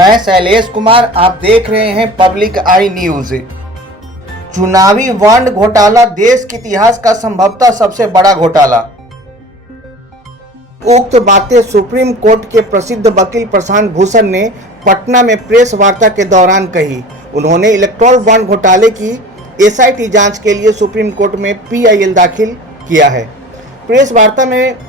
मैं शैलेश कुमार, आप देख रहे हैं पब्लिक आई न्यूज। चुनावी बॉन्ड घोटाला देश के इतिहास का संभवतः सबसे बड़ा घोटाला। उक्त बातें सुप्रीम कोर्ट के प्रसिद्ध वकील प्रशांत भूषण ने पटना में प्रेस वार्ता के दौरान कही। उन्होंने इलेक्टोरल बॉन्ड घोटाले की एसआईटी जांच के लिए सुप्रीम कोर्ट में पीआईएल दाखिल किया है। प्रेस वार्ता में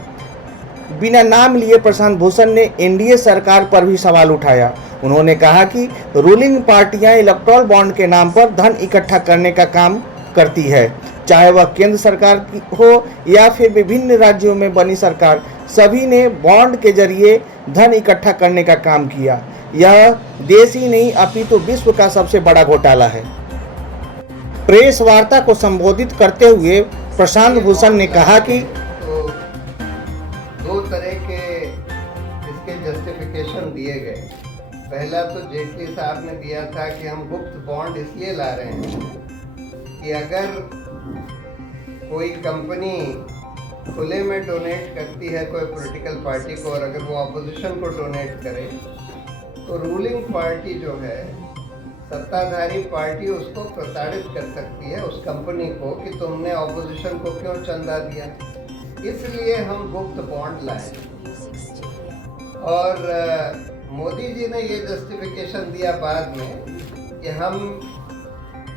बिना नाम लिए प्रशांत भूषण ने एनडीए सरकार पर भी सवाल उठाया। उन्होंने कहा कि रूलिंग पार्टियां इलेक्टोरल बॉन्ड के नाम पर धन इकट्ठा करने का काम करती है, चाहे वह केंद्र सरकार की हो या फिर विभिन्न राज्यों में बनी सरकार, सभी ने बॉन्ड के जरिए धन इकट्ठा करने का काम किया। यह देश ही नहीं अपितु विश्व का सबसे बड़ा घोटाला है। प्रेस वार्ता को संबोधित करते हुए प्रशांत भूषण ने कहा कि दो तरह के इसके जस्टिफिकेशन दिए गए। पहला तो जेटली साहब ने दिया था कि हम गुप्त बॉन्ड इसलिए ला रहे हैं कि अगर कोई कंपनी खुले में डोनेट करती है कोई पॉलिटिकल पार्टी को, और अगर वो ऑपोजिशन को डोनेट करे तो रूलिंग पार्टी जो है, सत्ताधारी पार्टी, उसको प्रताड़ित कर सकती है उस कंपनी को कि तुमने ऑपोजिशन को क्यों चंदा दिया। इसलिए हम गुप्त बॉन्ड लाए। और मोदी जी ने ये जस्टिफिकेशन दिया बाद में कि हम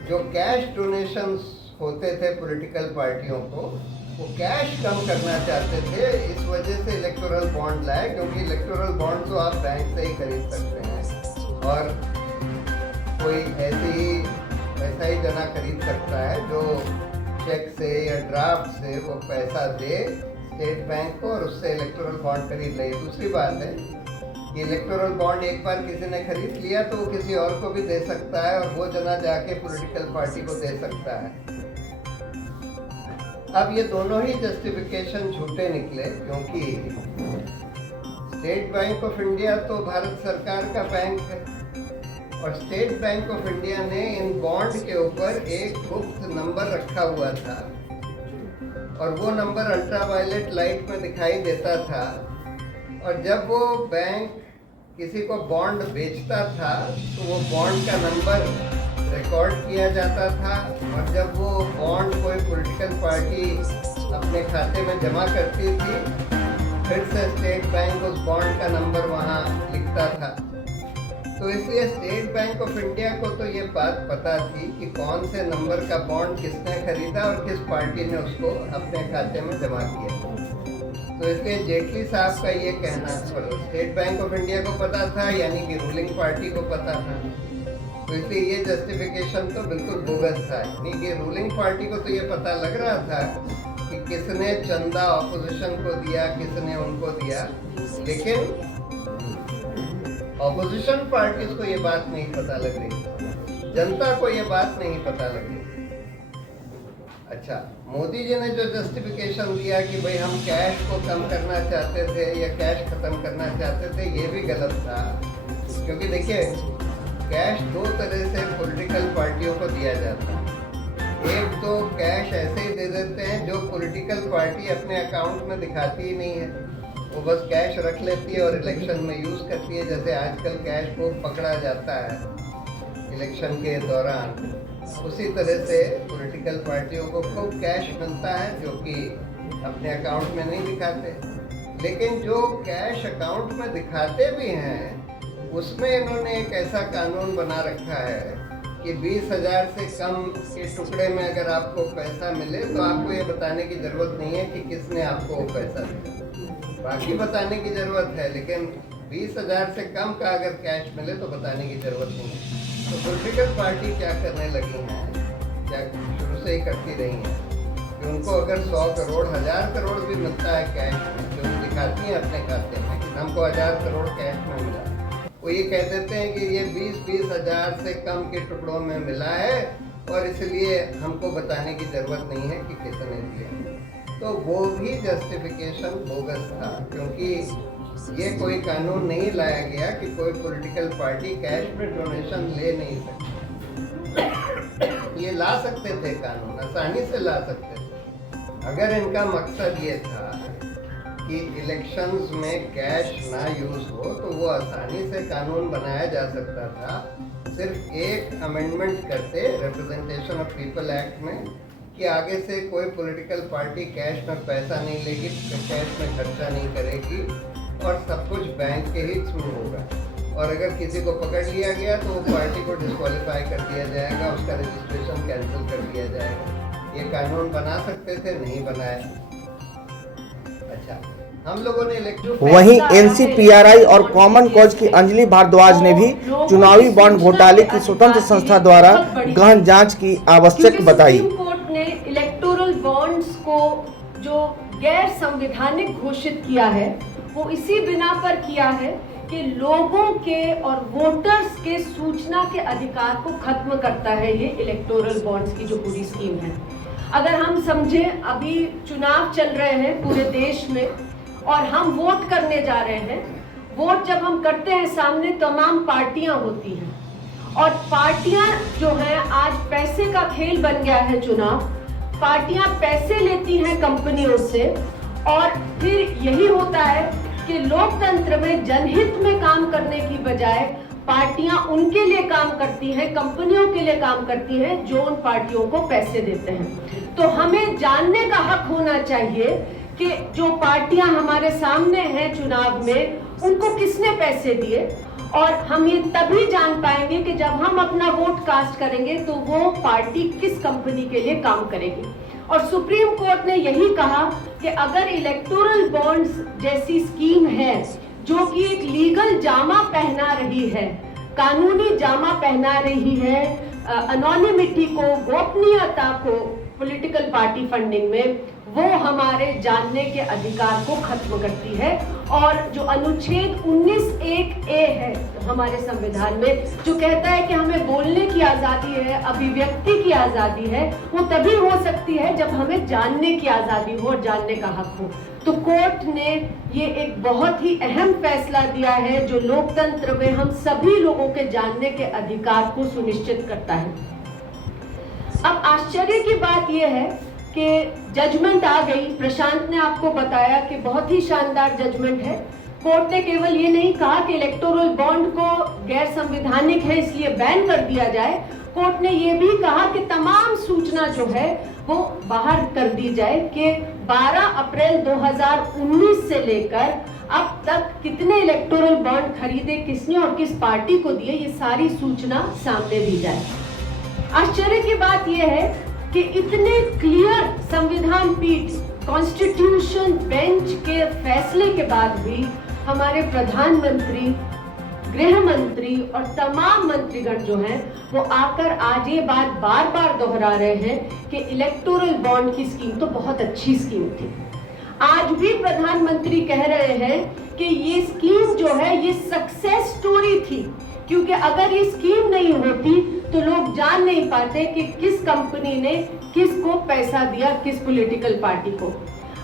जो कैश डोनेशंस होते थे पॉलिटिकल पार्टियों को, वो कैश कम करना चाहते थे, इस वजह से इलेक्टोरल बॉन्ड लाए। क्योंकि इलेक्टोरल बॉन्ड तो आप बैंक से ही खरीद सकते हैं और कोई ऐसा ही जना खरीद सकता है जो चेक से या ड्राफ्ट से वो पैसा दे स्टेट बैंक को और उससे इलेक्टोरल बॉन्ड खरीद ले। दूसरी बात है कि इलेक्टोरल बॉन्ड एक बार किसी ने खरीद लिया तो वो किसी और को भी दे सकता है और वो जना जाके पॉलिटिकल पार्टी को दे सकता है। अब ये दोनों ही जस्टिफिकेशन झूठे निकले, क्योंकि स्टेट बैंक ऑफ इंडिया तो भारत सरकार का बैंक है और स्टेट बैंक ऑफ इंडिया ने इन बॉन्ड के ऊपर एक गुप्त नंबर रखा हुआ था और वो नंबर अल्ट्रावायलेट लाइट में दिखाई देता था। और जब वो बैंक किसी को बॉन्ड बेचता था तो वो बॉन्ड का नंबर रिकॉर्ड किया जाता था, और जब वो बॉन्ड कोई पॉलिटिकल पार्टी अपने खाते में जमा करती थी, फिर से स्टेट बैंक उस बॉन्ड का नंबर वहाँ लिखता था। तो इसलिए स्टेट बैंक ऑफ इंडिया को तो ये बात पता थी कि कौन से नंबर का बॉन्ड किसने खरीदा और किस पार्टी ने उसको अपने खाते में जमा किया। तो इसलिए जेटली साहब का ये कहना स्टेट बैंक ऑफ इंडिया को पता था, यानी कि रूलिंग पार्टी को पता था। तो इसलिए ये जस्टिफिकेशन तो बिल्कुल बोगस था। यानी कि रूलिंग पार्टी को तो ये पता लग रहा था कि किसने चंदा ऑपोजिशन को दिया, किसने उनको दिया, लेकिन ऑपोजिशन पार्टीज को ये बात नहीं पता लग रही, जनता को ये बात नहीं पता लग रही। अच्छा, मोदी जी ने जो जस्टिफिकेशन दिया कि भाई हम कैश को कम करना चाहते थे या कैश खत्म करना चाहते थे, ये भी गलत था। क्योंकि देखिए, कैश दो तरह से पॉलिटिकल पार्टियों को दिया जाता है। एक तो कैश ऐसे ही दे देते हैं जो पॉलिटिकल पार्टी अपने अकाउंट में दिखाती ही नहीं है, वो बस कैश रख लेती है और इलेक्शन में यूज़ करती है। जैसे आजकल कैश को पकड़ा जाता है इलेक्शन के दौरान, उसी तरह से पॉलिटिकल पार्टियों को खूब कैश मिलता है जो कि अपने अकाउंट में नहीं दिखाते। लेकिन जो कैश अकाउंट में दिखाते भी हैं, उसमें इन्होंने एक ऐसा कानून बना रखा है कि 20,000 से कम के टुकड़े में अगर आपको पैसा मिले तो आपको ये बताने की ज़रूरत नहीं है कि किसने आपको वो पैसा दिया। बाकी बताने की ज़रूरत है, लेकिन 20,000 से कम का अगर कैश मिले तो बताने की ज़रूरत नहीं है। तो पॉलिटिकल पार्टी क्या करने लगी हैं, क्या शुरू से ही करती रही हैं कि उनको अगर 100 करोड़ 1000 करोड़ भी मिलता है कैश में, जो दिखाती हैं अपने खाते में कि हमको 1000 करोड़ कैश में मिला, वो ये कह देते हैं कि ये 20-20 हज़ार से कम के टुकड़ों में मिला है और इसलिए हमको बताने की ज़रूरत नहीं है कि किसने दिया। तो वो भी जस्टिफिकेशन बोगस था, क्योंकि ये कोई कानून नहीं लाया गया कि कोई पॉलिटिकल पार्टी कैश में डोनेशन ले नहीं सकती। ये ला सकते थे, कानून आसानी से ला सकते थे, अगर इनका मकसद ये था कि इलेक्शंस में कैश ना यूज हो, तो वो आसानी से कानून बनाया जा सकता था। सिर्फ एक अमेंडमेंट करते रिप्रेजेंटेशन ऑफ पीपल एक्ट में कि आगे से कोई पॉलिटिकल पार्टी कैश में पैसा नहीं लेगी, कैश में खर्चा नहीं करेगी और सब कुछ बैंक के ही थ्रू होगा। और अगर किसी को पकड़ लिया गया तो वो पार्टी को डिस्क्वालीफाई कर दिया जाएगा, उसका रजिस्ट्रेशन कैंसिल कर दिया जाएगा। ये कानून बना सकते थे, नहीं बनाया। अच्छा, हम लोगों ने वहीं एनसीपीआरआई और कॉमन कॉज की अंजलि भारद्वाज ने भी चुनावी बॉन्ड घोटाले की स्वतंत्र संस्था द्वारा गहन जांच की आवश्यक बताई। सुप्रीम कोर्ट ने इलेक्टोरल बॉन्ड्स को जो गैर संवैधानिक घोषित किया है वो इसी बिना पर किया है कि लोगों के और वोटर्स के सूचना के अधिकार को खत्म करता है ये इलेक्टोरल बॉन्ड्स की जो पूरी स्कीम है। अगर हम समझें, अभी चुनाव चल रहे हैं पूरे देश में और हम वोट करने जा रहे हैं। वोट जब हम करते हैं सामने तमाम पार्टियां होती हैं और पार्टियां जो हैं, आज पैसे का खेल बन गया है चुनाव। पार्टियां पैसे लेती हैं कंपनियों से और फिर यही होता है कि लोकतंत्र में जनहित में काम करने की बजाय पार्टियां उनके लिए काम करती हैं, कंपनियों के लिए काम करती हैं जो उन पार्टियों को पैसे देते हैं। तो हमें जानने का हक होना चाहिए कि जो पार्टियां हमारे सामने हैं चुनाव में, उनको किसने पैसे दिए। और हम ये तभी जान पाएंगे कि जब हम अपना वोट कास्ट करेंगे तो वो पार्टी किस कंपनी के लिए काम करेगी। और सुप्रीम कोर्ट ने यही कहा कि अगर इलेक्टोरल बॉन्ड्स जैसी स्कीम है जो कि एक लीगल जामा पहना रही है, कानूनी जामा पहना रही है अनोनिमिटी को, गोपनीयता को पॉलिटिकल पार्टी फंडिंग में, वो हमारे जानने के अधिकार को खत्म करती है। और जो अनुच्छेद 19(1)(a) है हमारे संविधान में, जो कहता है कि हमें बोलने की आजादी है, अभिव्यक्ति की आजादी है, वो तभी हो सकती है जब हमें जानने की आजादी हो और जानने का हक हो। तो कोर्ट ने ये एक बहुत ही अहम फैसला दिया है जो लोकतंत्र में हम सभी लोगों के जानने के अधिकार को सुनिश्चित करता है। अब आश्चर्य की बात यह है कि जजमेंट आ गई। प्रशांत ने आपको बताया कि बहुत ही शानदार जजमेंट है। कोर्ट ने केवल ये नहीं कहा कि इलेक्टोरल बॉन्ड को गैर संवैधानिक है इसलिए बैन कर दिया जाए, कोर्ट ने ये भी कहा कि तमाम सूचना जो है वो बाहर कर दी जाए कि 12 अप्रैल 2019 से लेकर अब तक कितने इलेक्टोरल बॉन्ड खरीदे किसने और किस पार्टी को दिए, ये सारी सूचना सामने दी जाए। आश्चर्य की बात यह है कि इतने क्लियर संविधान पीठ कॉन्स्टिट्यूशन बेंच के फैसले के बाद भी हमारे प्रधानमंत्री, गृह मंत्री और तमाम मंत्रीगण जो हैं वो आकर आज ये बात बार बार दोहरा रहे हैं कि इलेक्टोरल बॉन्ड की स्कीम तो बहुत अच्छी स्कीम थी। आज भी प्रधानमंत्री कह रहे हैं कि ये स्कीम जो है ये सक्सेस स्टोरी थी, क्योंकि अगर ये स्कीम नहीं होती तो लोग जान नहीं पाते कि किस कंपनी ने किसको पैसा दिया, किस पॉलिटिकल पार्टी को।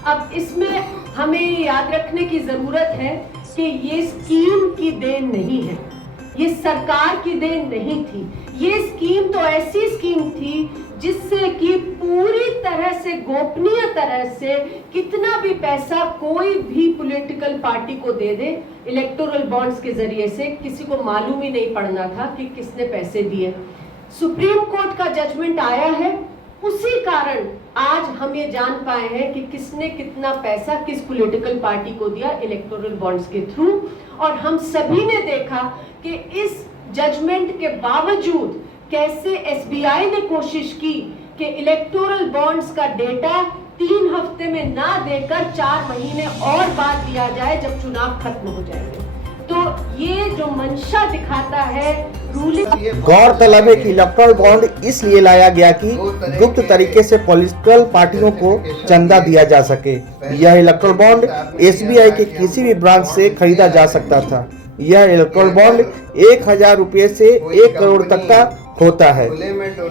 अब इसमें हमें याद रखने की जरूरत है कि ये स्कीम की देन नहीं है, ये सरकार की देन नहीं थी। ये स्कीम तो ऐसी स्कीम थी जिससे कि पूरी तरह से गोपनीय तरह से कितना भी पैसा कोई भी पॉलिटिकल पार्टी को दे दे, इलेक्टोरल बॉन्ड्स के जरिए से किसी को मालूम ही नहीं पड़ना था कि किसने पैसे दिए। सुप्रीम कोर्ट का जजमेंट आया है, उसी कारण आज हम ये जान पाए हैं कि किसने कितना पैसा किस पॉलिटिकल पार्टी को दिया इलेक्टोरल बॉन्ड्स के थ्रू। और हम सभी ने देखा कि इस जजमेंट के बावजूद कैसे एसबीआई ने कोशिश की कि इलेक्टोरल बॉन्ड्स का डेटा 3 हफ्ते में ना देकर 4 महीने और बाद दिया जाए जब चुनाव खत्म हो जाएंगे। तो ये जो मंशा दिखाता है रूलिंग। गौरतलब है कि इलेक्टोरल बॉन्ड इसलिए लाया गया कि गुप्त तरीके से पॉलिटिकल पार्टियों को चंदा दिया जा सके। यह इलेक्टोरल बॉन्ड एसबीआई के किसी भी ब्रांच से खरीदा जा सकता था। यह इलेक्टोरल बॉन्ड 1000 रुपये से 1 करोड़ तक का होता है।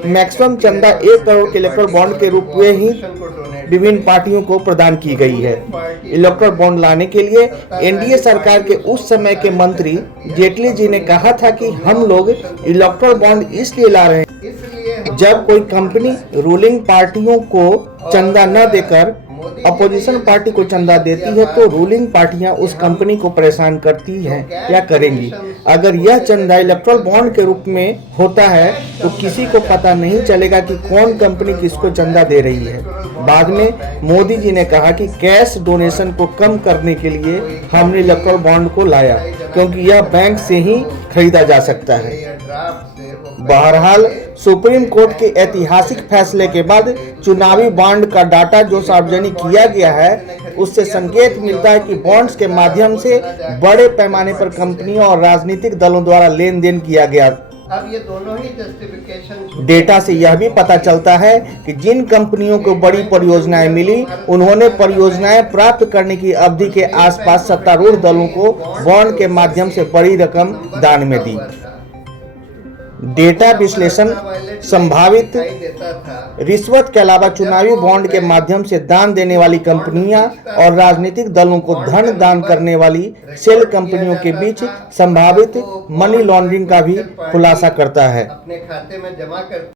मैक्सिमम चंदा 1 करोड़ के इलेक्टोरल बॉन्ड के रूप में ही विभिन्न पार्टियों को प्रदान की गई है। इलेक्टोरल बॉन्ड लाने के लिए एनडीए सरकार के उस समय के मंत्री जेटली जी ने कहा था कि हम लोग इलेक्टोरल बॉन्ड इसलिए ला रहे हैं जब कोई कंपनी रूलिंग पार्टियों को चंदा न देकर अपोजिशन पार्टी को चंदा देती है तो रूलिंग पार्टियां उस कंपनी को परेशान करती हैं या करेंगी। अगर यह चंदा इलेक्ट्रल बॉन्ड के रूप में होता है तो किसी को पता नहीं चलेगा कि कौन कंपनी किसको चंदा दे रही है। बाद में मोदी जी ने कहा कि कैश डोनेशन को कम करने के लिए हमने इलेक्ट्रल बॉन्ड को लाया, क्योंकि यह बैंक से ही खरीदा जा सकता है। बहरहाल सुप्रीम कोर्ट के ऐतिहासिक फैसले के बाद चुनावी बॉन्ड का डाटा जो सार्वजनिक किया गया है, उससे संकेत मिलता है कि बॉन्ड्स के माध्यम से बड़े पैमाने पर कंपनियों और राजनीतिक दलों द्वारा लेन देन किया गया। अब ये दोनों ही जस्टिफिकेशन डेटा से यह भी पता चलता है कि जिन कंपनियों को बड़ी परियोजनाएं मिली, उन्होंने परियोजनाएं प्राप्त करने की अवधि के आसपास सत्तारूढ़ दलों को बॉन्ड के माध्यम से बड़ी रकम दान में दी। डेटा विश्लेषण संभावित रिश्वत के अलावा चुनावी बॉन्ड के माध्यम से दान देने वाली कंपनियां और राजनीतिक दलों को धन दान करने वाली सेल कंपनियों के बीच संभावित मनी लॉन्ड्रिंग का भी खुलासा करता है। अपने खाते में जमा कर